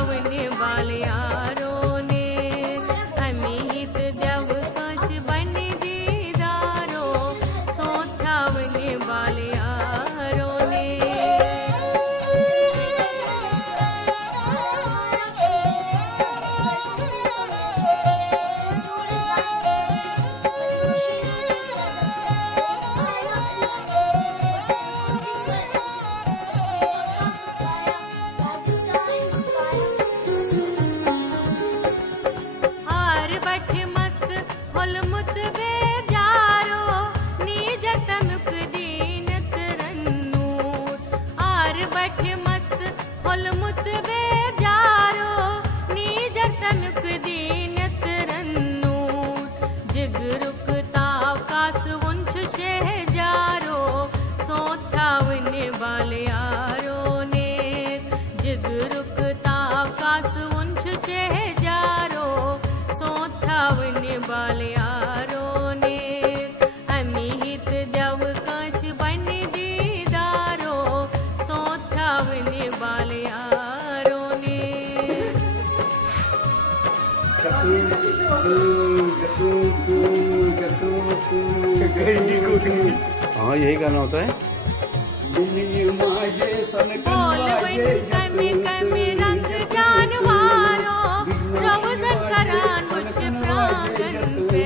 छावने वाले यारों ने अमित जब कश बन दीदारो सो छावने वाले यारों ने वाले यारों ने अमित जब कश बन दीदारो सो छावने वाले यारों ने। हाँ यही गाना होता है। कमी कमी रंग जानवारों रोज़न करान मुझ प्रांगण पे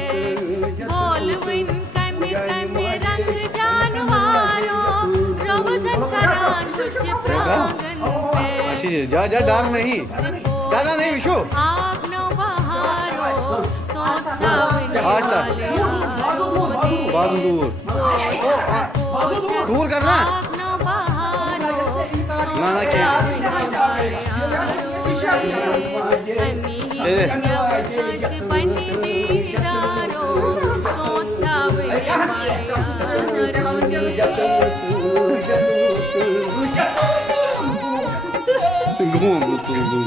बोल विन कमी कमी रंग जानवारों रोज़न करान मुझ प्रांगण पे जा जा डर नहीं डरना नहीं विशु आगनो बहारो सो छावने वाले यारों ने दूर करना गाना क्या घूम तुम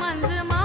मंज मा